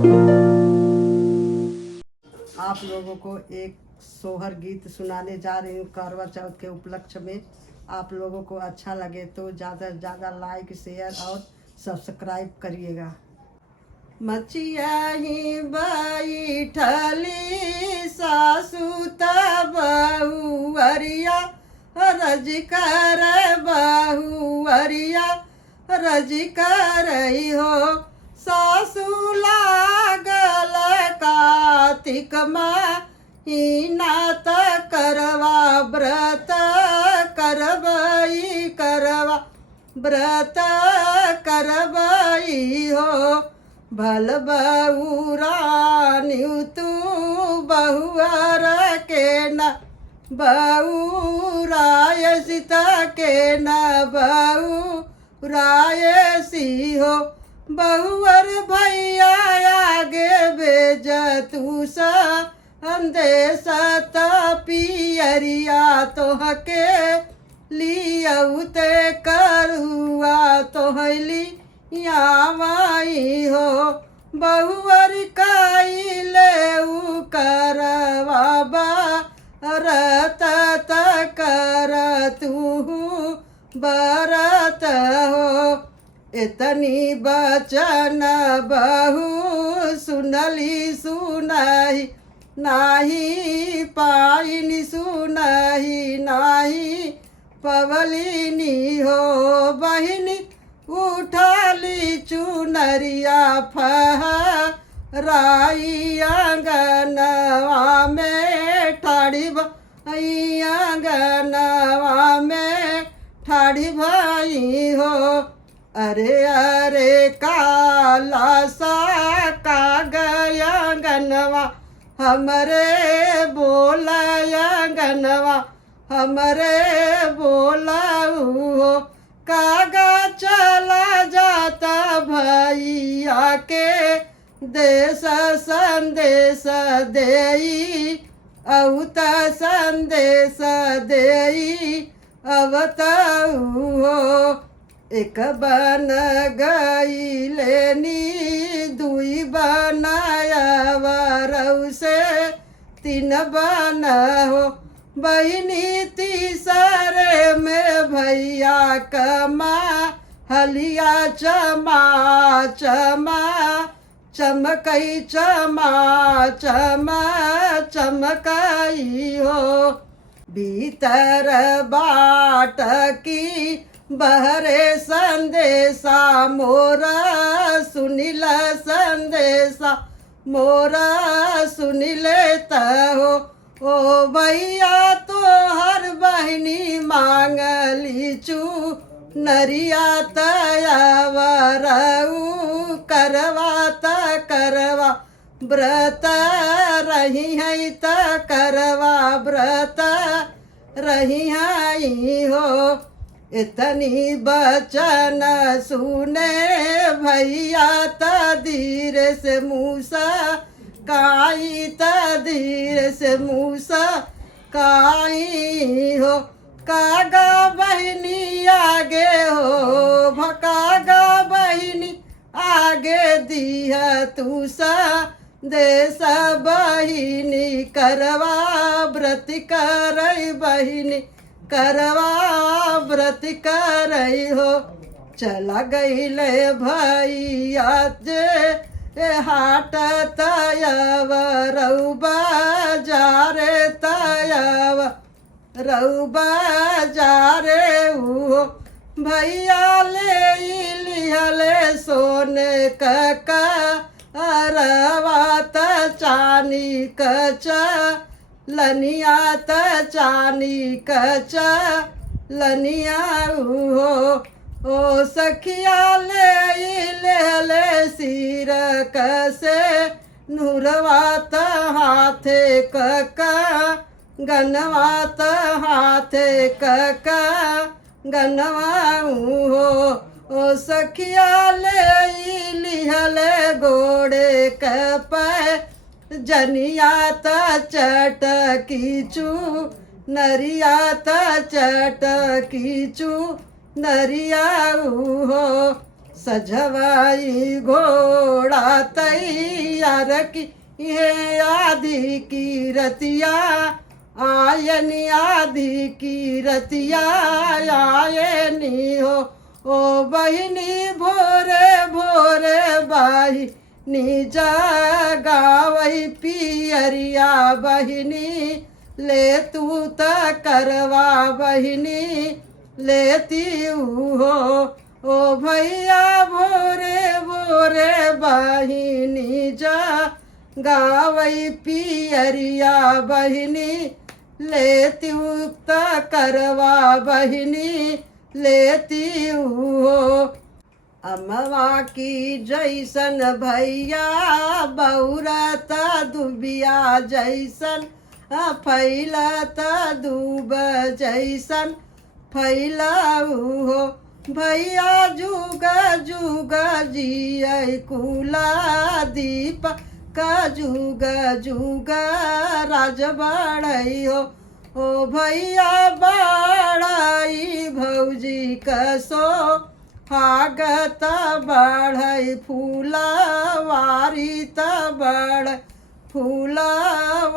आप लोगों को एक सोहर गीत सुनाने जा रही हूँ करवा चौथ के उपलक्ष्य में। आप लोगों को अच्छा लगे तो ज़्यादा से ज़्यादा लाइक शेयर और सब्सक्राइब करिएगा। मचिया ही बैठली सासु बहुअरिया रज कर बहुअरिया रज करई हो। सासु लागल कार्तिक महीना त करवा व्रत करबई करवा व्रत करबई हो। भल बहुरानी तू बहुअर के न बहुराय सीता के न बहुराय सी हो। बहुअर भैया आगे भेज तू संदेश पियरिया तोहके लियऊ ते करुआ तोहली यावाई हो। बहुअर कैले करवा बरत कर तू बरत हो। इतनी बचन बहु सुनली सुनही नाही पाइनी सुनही नाही पवलिनी हो। बहिनी उठाली चुनरिया फहराई आंगनवा में ठाड़ी भाई आंगनवा में ठाड़ी भाई हो। अरे अरे काला सा का गया गनवा हमरे बोला गनवा हमरे बोला हो। कागा चला जाता भैया के देश संदेश देई अवत संदेश देई अवत हो। एक बन गई लेनी दुई बनाया से तीन बन हो। बहिनी तीसरे में भैया कमा हलिया चमा चमा चमकई चमा चमा चमकई हो। भीतर बाट की बहरे संदेशा मोरा सुनिल संदेशा मोरा सुनिलेता हो। ओ भैया तो हर बहनी मांगली चू नरिया तयावरऊ करवाता करवा व्रत रही है त करवा व्रत रही है हो। इतनी बचन सुने भैया तदीर से मूसा काई तदीर से मूसा काई हो। कागा बहिनी आगे हो भकागा बहिनी आगे दिया तू सा देश बहिनी करवा व्रत करई बहिनी करवा व्रत करई हो। चला गईले भैया जे हाट तयव रऊ बाजारे तयव रऊ बाजारे हो। भैया ले लिहले सोने का अरवा त चानी कचा लनिया त चानी कचा लनिया हो। ओ सखिया ले सिर कसे नूरवा त हाथे कका गनवा त हाथे कका गनवा हो। ओ सखिया ले लिहले गोड़े कप जनिया त चटकी चू नरिया त चटकी चू नरिया हो। सजवाई घोड़ा तई पियर की ये आधी की रतिया आयनी आधी की रतिया आयनी हो ओ बहिनी भोरे भोरे बहिनी जगावई पियरिया बहिनी ले तू त करवा बहिनी लेती हो ओ भैया भोरे भोरे बहिनी जगावई पियरिया बहिनी लेती त करवा बहिनी लेती हो अमवा की जैसन भैया बहुरत दुबिया जैसन फैलत दूब जैसन फैलाऊ हो भैया जुग जुग जिय कुला दीप का जुग जुग राज बढ़ई हो ओ भैया बढ़ई भौजी कसो भागत बढ़ई फूलवारी त बढ़ फूलवारी